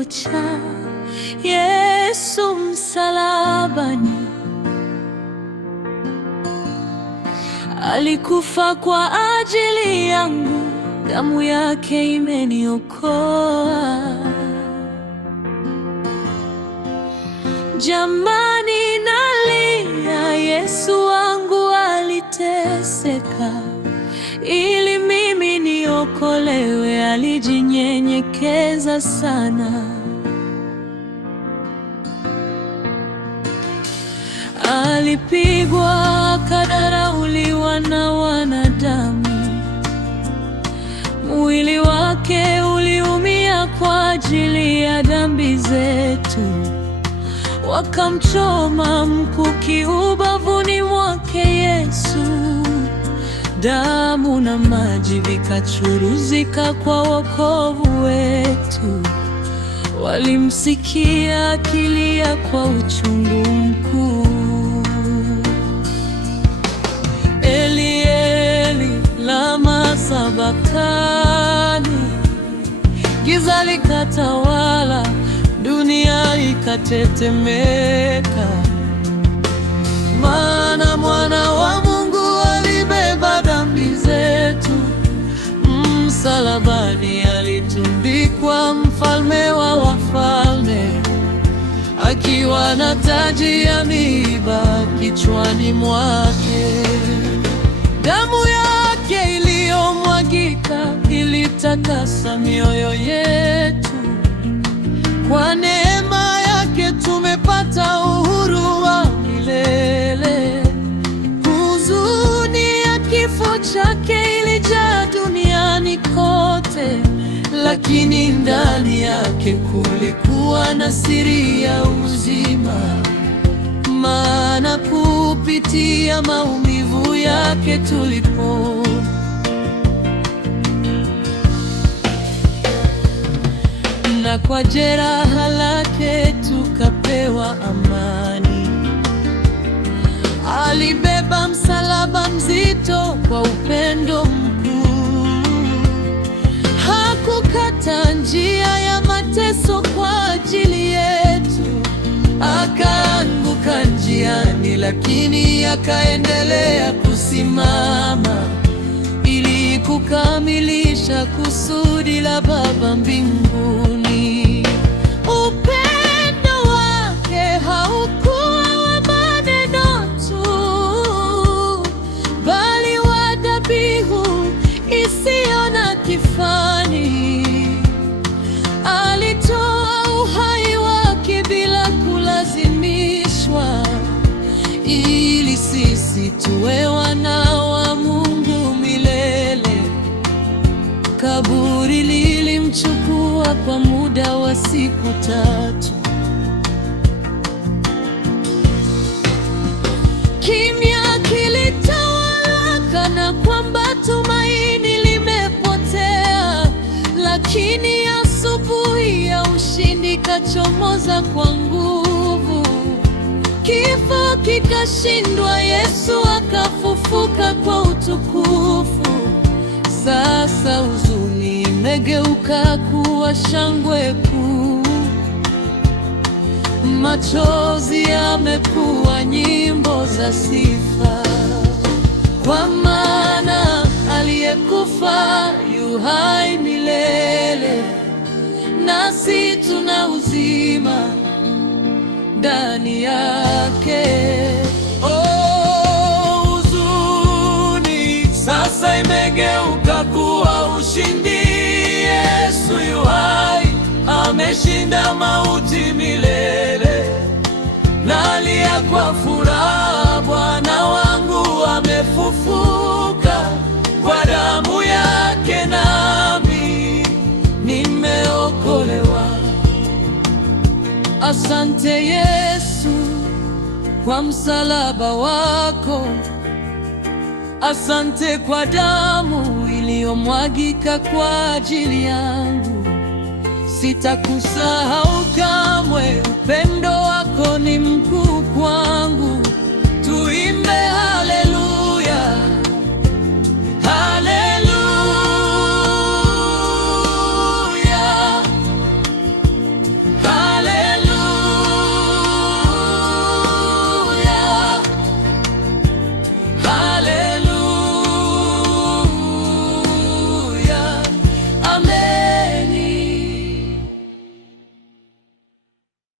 kifo cha Yesu msalabani. Alikufa kwa ajili yangu, damu yake imeniokoa. Jamani, nalia, Yesu wangu aliteseka ili mimi niokolewe. Alijinyenyekeza sana. Alipigwa, akadharauliwa na wanadamu. Mwili wake uliumia kwa ajili ya dhambi zetu. Wakamchoma mkuki ubavuni mwake Yesu. Damu na maji vikachuruzika kwa wokovu wetu. Walimsikia akilia kwa uchungu mkuu. Eli, Eli, lama sabakthani. Giza likatawala, dunia ikatetemeka, maana mwana wa Mungu alibeba dhambi zetu. Msalabani alitundikwa mfalme wa wafalme, akiwa na taji ya miiba kichwani mwake. Damu yake iliyomwagika ilitakasa mioyo yetu. Kwa neema yake tumepata uhuru wa milele. Huzuni ya kifo chake ilijaa duniani kote, lakini ndani yake kulikuwa na siri ya uzima. Maana kupitia maumivu yake tulipona. Na kwa jeraha lake tukapewa amani. Alibeba msalaba mzito kwa upendo mkuu. Hakukata njia ya mateso kwa ajili yetu. Akaanguka njiani, lakini akaendelea kusimama ili kukamilisha kusudi la Baba mbinguni. Upendo wake haukuwa wa maneno tu, bali wa dhabihu isiyo na kifani. Alitoa uhai wake bila kulazimishwa, ili sisi tuwe wana wa Mungu milele. Kaburi lilimchukua kwa muda wa siku 3. Kimya kilitawala, kana kwamba tumaini limepotea. Lakini asubuhi ya ushindi kachomoza kwa nguvu. Kifo kikashindwa, Yesu akafufuka kwa utukufu. Sasa huzuni imegeuka kuwa shangwe kuu. Machozi yamekuwa nyimbo za sifa. Kwa maana aliyekufa yu hai milele, nasi tuna uzima ndani yake. Oh, huzuni sasa imegeuka kuwa ushindi. Yesu yu hai, ameshinda mauti milele. Nalia kwa furaha, Bwana wangu amefufuka. Kwa damu yake nami nimeokolewa. Asante Yesu kwa msalaba wako. Asante kwa damu iliyomwagika kwa ajili yangu. Sitakusahau kamwe, upendo wako ni mkuu kwangu.